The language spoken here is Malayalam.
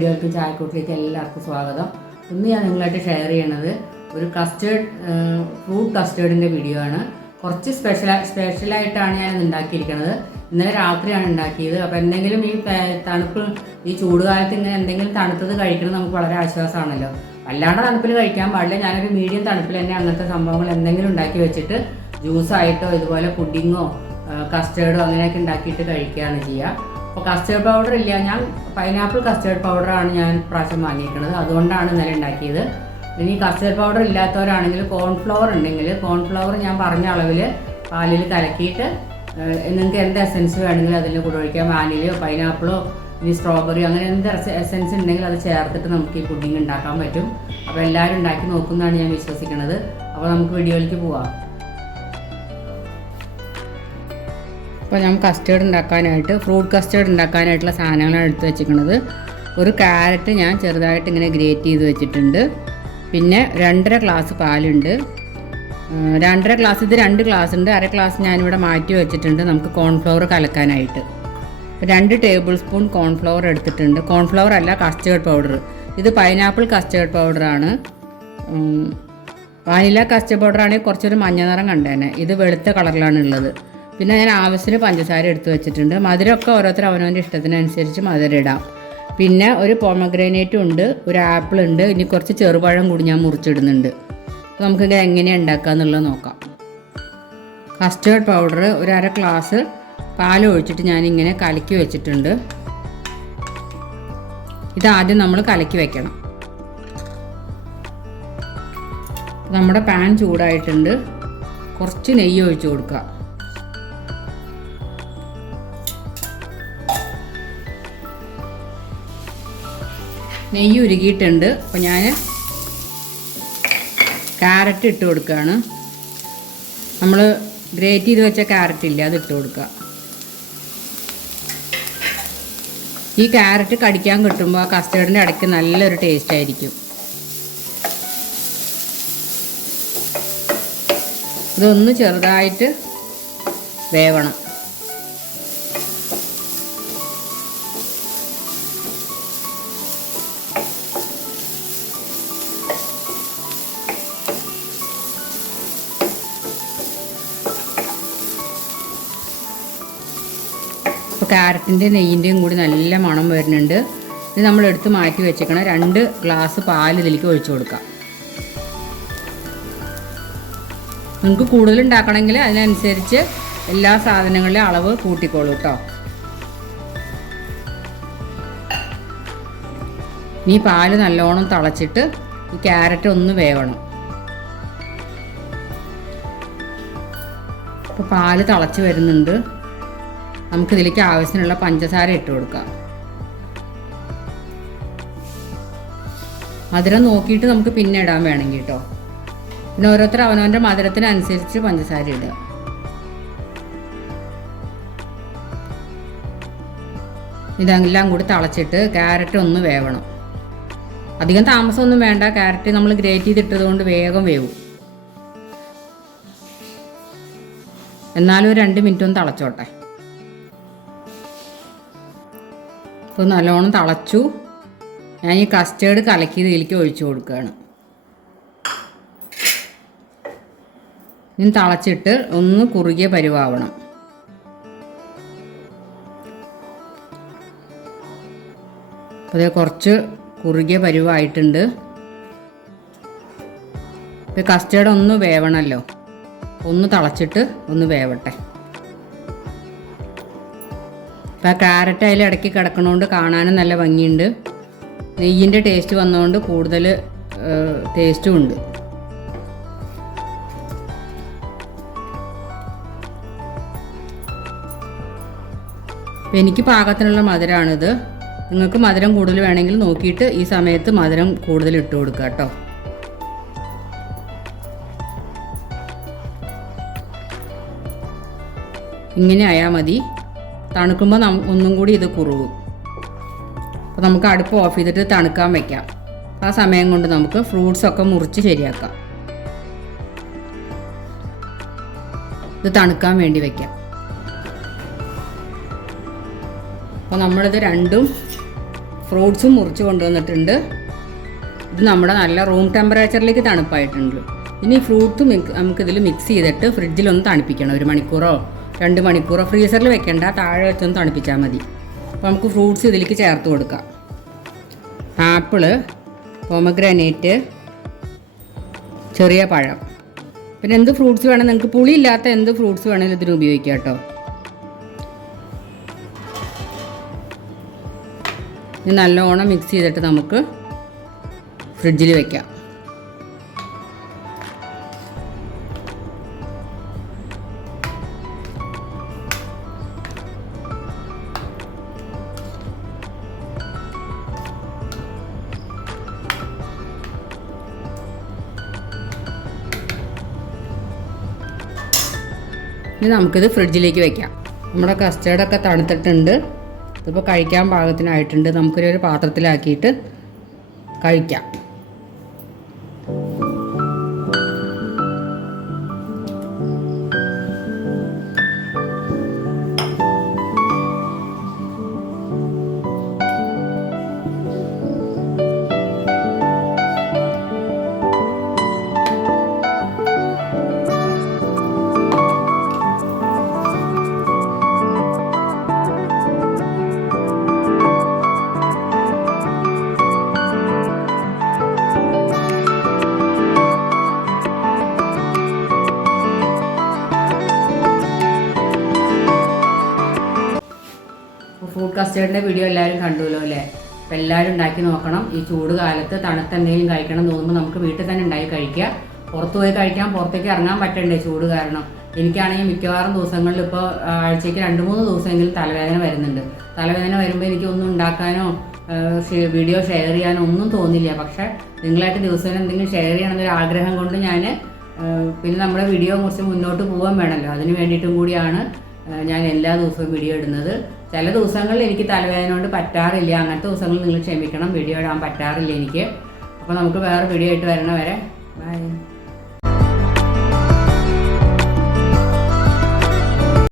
വീഡിയോകൾക്ക് ചായക്കൂട്ടിലേക്ക് എല്ലാവർക്കും സ്വാഗതം. ഇന്ന് ഞാൻ നിങ്ങളായിട്ട് ഷെയർ ചെയ്യണത് ഒരു കസ്റ്റേർഡ് ഫ്രൂട്ട് കസ്റ്റേർഡിന്റെ വീഡിയോ ആണ്. കുറച്ച് സ്പെഷ്യൽ സ്പെഷ്യലായിട്ടാണ് ഞാൻ ഉണ്ടാക്കിയിരിക്കുന്നത് ഇന്നലെ രാത്രിയാണ് ഉണ്ടാക്കിയത് അപ്പോൾ എന്തെങ്കിലും ഈ തണുപ്പ് ഈ ചൂടുകാലത്ത് ഇങ്ങനെ എന്തെങ്കിലും തണുത്തത് കഴിക്കണം നമുക്ക് വളരെ ആശ്വാസമാണല്ലോ. അല്ലാണ്ട് തണുപ്പിൽ കഴിക്കാൻ പാടില്ല. ഞാനൊരു മീഡിയം തണുപ്പിൽ തന്നെ അങ്ങനത്തെ സംഭവങ്ങൾ എന്തെങ്കിലും ഉണ്ടാക്കി വെച്ചിട്ട് ജ്യൂസായിട്ടോ ഇതുപോലെ പുഡിങ്ങോ കസ്റ്റേർഡോ അങ്ങനെയൊക്കെ ഉണ്ടാക്കിയിട്ട് കഴിക്കുകയാണ് ചെയ്യുക അപ്പോൾ കസ്റ്റേർഡ് പൗഡർ ഇല്ല. ഞാൻ പൈനാപ്പിൾ കസ്റ്റേർഡ് പൗഡറാണ് ഞാൻ പ്രാവശ്യം വാങ്ങിയിരിക്കുന്നത്. അതുകൊണ്ടാണ് ഇന്നലെ ഉണ്ടാക്കിയത്. ഇനി കസ്റ്റേർഡ് പൗഡർ ഇല്ലാത്തവരാണെങ്കിൽ കോൺഫ്ലവർ ഉണ്ടെങ്കിൽ കോൺഫ്ലവർ ഞാൻ പറഞ്ഞ അളവിൽ പാലിൽ കലക്കിയിട്ട് നിങ്ങൾക്ക് എന്ത് എസൻസ് വേണമെങ്കിലും അതിൽ കൂടെ ഒഴിക്കാം. വാനിലയോ പൈനാപ്പിളോ ഇനി സ്ട്രോബെറി അങ്ങനെ എന്ത് എസൻസ് ഉണ്ടെങ്കിൽ അത് ചേർത്തിട്ട് നമുക്ക് ഈ പുഡിംഗ് ഉണ്ടാക്കാൻ പറ്റും. അപ്പോൾ എല്ലാവരും ഉണ്ടാക്കി നോക്കുന്നതാണ് ഞാൻ വിശ്വസിക്കുന്നത്. അപ്പോൾ നമുക്ക് വീഡിയോയിലേക്ക് പോവാം. അപ്പോൾ ഞാൻ കസ്റ്റേർഡ് ഉണ്ടാക്കാനായിട്ട് ഫ്രൂട്ട് കസ്റ്റേർഡ് ഉണ്ടാക്കാനായിട്ടുള്ള സാധനങ്ങളാണ് എടുത്ത് വെച്ചിരിക്കുന്നത്. ഒരു ക്യാരറ്റ് ഞാൻ ചെറുതായിട്ട് ഇങ്ങനെ ഗ്രേറ്റ് ചെയ്ത് വെച്ചിട്ടുണ്ട്. പിന്നെ രണ്ടര ഗ്ലാസ് പാലുണ്ട്. രണ്ടര ഗ്ലാസ് ഇത് രണ്ട് ഗ്ലാസ് ഉണ്ട്. അര ഗ്ലാസ് ഞാനിവിടെ മാറ്റി വെച്ചിട്ടുണ്ട് നമുക്ക് കോൺഫ്ലവർ കലക്കാനായിട്ട്. രണ്ട് ടേബിൾ സ്പൂൺ കോൺഫ്ലവർ എടുത്തിട്ടുണ്ട്. കോൺഫ്ലവർ അല്ല കസ്റ്റേർഡ് പൗഡർ ഇത് പൈനാപ്പിൾ കസ്റ്റേർഡ് പൗഡറാണ് വാനില കസ്റ്റേർഡ് പൗഡർ ആണെങ്കിൽ കുറച്ചൊരു മഞ്ഞ നിറം കണ്ടേനെ. ഇത് വെളുത്ത കളറിലാണ് ഉള്ളത്. പിന്നെ ഞാൻ ആവശ്യത്തിന് പഞ്ചസാര എടുത്ത് വെച്ചിട്ടുണ്ട്. മധുരമൊക്കെ ഓരോരുത്തർ അവനവന്റെ ഇഷ്ടത്തിനനുസരിച്ച് മധുരം ഇടാം പിന്നെ ഒരു പൊമഗ്രാനേറ്റും ഉണ്ട് ഒരു ആപ്പിൾ ഉണ്ട് ഇനി കുറച്ച് ചെറുപഴം കൂടി ഞാൻ മുറിച്ചിടുന്നുണ്ട്. അപ്പോൾ നമുക്കിത് എങ്ങനെയാണ് ഉണ്ടാക്കുക എന്നുള്ളത് നോക്കാം. കസ്റ്റേർഡ് പൗഡർ ഒരു അര ഗ്ലാസ് പാൽ ഒഴിച്ചിട്ട് ഞാനിങ്ങനെ കലക്കി വെച്ചിട്ടുണ്ട്. ഇതാദ്യം നമ്മൾ കലക്കി വെക്കണം. നമ്മുടെ പാൻ ചൂടായിട്ടുണ്ട്. കുറച്ച് നെയ്യ് ഒഴിച്ചു കൊടുക്കുക. നെയ്യ് ഉരുകിയിട്ടുണ്ട്. അപ്പോൾ ഞാൻ ക്യാരറ്റ് ഇട്ട് കൊടുക്കുകയാണ് നമ്മൾ ഗ്രേറ്റ് ചെയ്ത് വെച്ച ക്യാരറ്റ് ഇല്ല അത് ഇട്ട് കൊടുക്കുക ഈ ക്യാരറ്റ് കടിക്കാൻ കിട്ടുമ്പോൾ ആ കസ്റ്റേർഡിന്റെ ഇടയ്ക്ക് നല്ലൊരു ടേസ്റ്റ് ആയിരിക്കും. ഇതൊന്ന് ചെറുതായിട്ട് വേവണം. ക്യാരറ്റിന്റെ നെയ്യിന്റെയും കൂടി നല്ല മണം വരുന്നുണ്ട്. ഇത് നമ്മൾ എടുത്ത് മാറ്റി വെച്ചേക്കണം രണ്ട് ഗ്ലാസ് പാൽ ഇതിലേക്ക് ഒഴിച്ചു കൊടുക്കാം. നിങ്ങൾക്ക് കൂടുതൽ ഉണ്ടാക്കണമെങ്കിൽ അതിനനുസരിച്ച് എല്ലാ സാധനങ്ങളിലും അളവ് കൂട്ടിക്കോളൂ കേട്ടോ ഇനി പാൽ നല്ലോണം തിളച്ചിട്ട് ഈ ക്യാരറ്റ് ഒന്ന് വേവണം. അപ്പോൾ പാൽ തിളച്ച് വരുന്നുണ്ട്. നമുക്കിതിലേക്ക് ആവശ്യത്തിനുള്ള പഞ്ചസാര ഇട്ട് കൊടുക്കാം. മധുരം നോക്കിയിട്ട് നമുക്ക് പിന്നെ ഇടാൻ വേണമെങ്കിൽ കേട്ടോ. പിന്നെ ഓരോരുത്തർ അവനവന്റെ മധുരത്തിനനുസരിച്ച് പഞ്ചസാര ഇടുക. ഇതെല്ലാം കൂടി തിളച്ചിട്ട് ക്യാരറ്റ് ഒന്ന് വേവണം. അധികം താമസമൊന്നും വേണ്ട ക്യാരറ്റ് നമ്മൾ ഗ്രേറ്റ് ചെയ്തിട്ടത് കൊണ്ട് വേഗം വേവും. എന്നാലും ഒരു രണ്ട് മിനിറ്റ് ഒന്ന് തിളച്ചോട്ടെ. ഇപ്പോൾ നല്ലോണം തിളച്ചു. ഞാൻ ഈ കസ്റ്റേർഡ് കലക്കി ഇതിലേക്ക് ഒഴിച്ചു കൊടുക്കുകയാണ്. ഇനി തിളച്ചിട്ട് ഒന്ന് കുറുകിയ പരുവാവണം. അപ്പോൾ ഇത് കുറച്ച് കുറുകിയ പരുവായിട്ടുണ്ട്. ഇപ്പോൾ കസ്റ്റേർഡ് ഒന്ന് വേവണമല്ലോ ഒന്ന് തിളച്ചിട്ട് ഒന്ന് വേവട്ടെ. അപ്പോൾ ആ ക്യാരറ്റ് അതിൽ ഇടയ്ക്ക് കിടക്കണോണ്ട് കാണാനും നല്ല ഭംഗിയുണ്ട്. നെയ്യിന്റെ ടേസ്റ്റ് വന്നതുകൊണ്ട് കൂടുതൽ ടേസ്റ്റും ഉണ്ട്. എനിക്ക് പാകത്തിനുള്ള മധുരമാണിത് നിങ്ങൾക്ക് മധുരം കൂടുതൽ വേണമെങ്കിൽ നോക്കിയിട്ട് ഈ സമയത്ത് മധുരം കൂടുതൽ ഇട്ട് കൊടുക്കുക കേട്ടോ. ഇങ്ങനെ ആയാൽ മതി. തണുക്കുമ്പോൾ ഒന്നും കൂടി ഇത് കുറുകും. അപ്പോൾ നമുക്ക് അടുപ്പ് ഓഫ് ചെയ്തിട്ട് തണുക്കാൻ വെക്കാം. ആ സമയം കൊണ്ട് നമുക്ക് ഫ്രൂട്ട്സ് ഒക്കെ മുറിച്ച് ശരിയാക്കാം. ഇത് തണുക്കാൻ വേണ്ടി വെക്കാം. അപ്പോൾ നമ്മളിത് രണ്ടും ഫ്രൂട്ട്സും മുറിച്ച് കൊണ്ടുവന്നിട്ടുണ്ട്. ഇത് നമ്മുടെ നല്ല റൂം ടെമ്പറേച്ചറിലേക്ക് തണുപ്പായിട്ടുണ്ട്. ഇനി ഫ്രൂട്ട് മിക് നമുക്കിതിൽ മിക്സ് ചെയ്തിട്ട് ഫ്രിഡ്ജിലൊന്ന് തണുപ്പിക്കണം ഒരു മണിക്കൂറോ. രണ്ട് മണിക്കൂർ ഫ്രീസറിൽ വെക്കേണ്ട താഴെ വെച്ചൊന്ന് തണുപ്പിച്ചാൽ മതി. അപ്പോൾ നമുക്ക് ഫ്രൂട്ട്സ് ഇതിലേക്ക് ചേർത്ത് കൊടുക്കാം. ആപ്പിൾ പോമഗ്രാനേറ്റ് ചെറിയ പഴം. പിന്നെ എന്ത് ഫ്രൂട്ട്സ് വേണം? നിങ്ങൾക്ക് പുളി ഇല്ലാത്ത എന്ത് ഫ്രൂട്ട്സ് വേണമെങ്കിലും ഇതിന് ഉപയോഗിക്കാം കേട്ടോ. ഇത് നല്ലോണം മിക്സ് ചെയ്തിട്ട് നമുക്ക് ഫ്രിഡ്ജിൽ വെക്കാം. ഇനി നമുക്കിത് ഫ്രിഡ്ജിലേക്ക് വെക്കാം. നമ്മുടെ കസ്റ്റേർഡൊക്കെ തണുത്തിട്ടുണ്ട്. ഇതിപ്പോൾ കഴിക്കാൻ പാകത്തിനായിട്ടുണ്ട്. നമുക്കൊരു പാത്രത്തിലാക്കിയിട്ട് കഴിക്കാം. ഫ്രൂട്ട് കസ്റ്റേർഡിന്റെ വീഡിയോ എല്ലാവരും കണ്ടുല്ലോ അല്ലേ? അപ്പോൾ എല്ലാവരും ഉണ്ടാക്കി നോക്കണം. ഈ ചൂട് കാലത്ത് തണുത്ത എന്തെങ്കിലും കഴിക്കണം തോന്നുമ്പോൾ നമുക്ക് വീട്ടിൽ തന്നെ ഉണ്ടായി കഴിക്കുക പുറത്ത് പോയി കഴിക്കാൻ പുറത്തേക്ക് ഇറങ്ങാൻ പറ്റണ്ടേ ചൂട് കാരണം? എനിക്കാണെങ്കിൽ മിക്കവാറും ദിവസങ്ങളിൽ ഇപ്പോൾ ആഴ്ചയ്ക്ക് രണ്ട് മൂന്ന് ദിവസമെങ്കിലും തലവേദന വരുന്നുണ്ട്. തലവേദന വരുമ്പോൾ എനിക്കൊന്നും ഉണ്ടാക്കാനോ വീഡിയോ ഷെയർ ചെയ്യാനോ ഒന്നും തോന്നില്ല. പക്ഷേ നിങ്ങളായിട്ട് ദിവസേന എന്തെങ്കിലും ഷെയർ ചെയ്യണമെന്നൊരു ആഗ്രഹം കൊണ്ട് ഞാൻ പിന്നെ നമ്മുടെ വീഡിയോ കുറച്ച് മുന്നോട്ട് പോകാൻ വേണമല്ലോ. അതിന് വേണ്ടിയിട്ടും കൂടിയാണ് ഞാൻ എല്ലാ ദിവസവും വീഡിയോ ഇടുന്നത്. ചില ദിവസങ്ങളിൽ എനിക്ക് തലവേദന കൊണ്ട് പറ്റാറില്ല. അങ്ങനത്തെ ദിവസങ്ങളിൽ നിങ്ങൾ ക്ഷമിക്കണം. വീഡിയോ ഇടാൻ പറ്റാറില്ല എനിക്ക്. അപ്പോൾ നമുക്ക് വേറെ വീഡിയോ ആയിട്ട് വരണ വരെ. ബൈ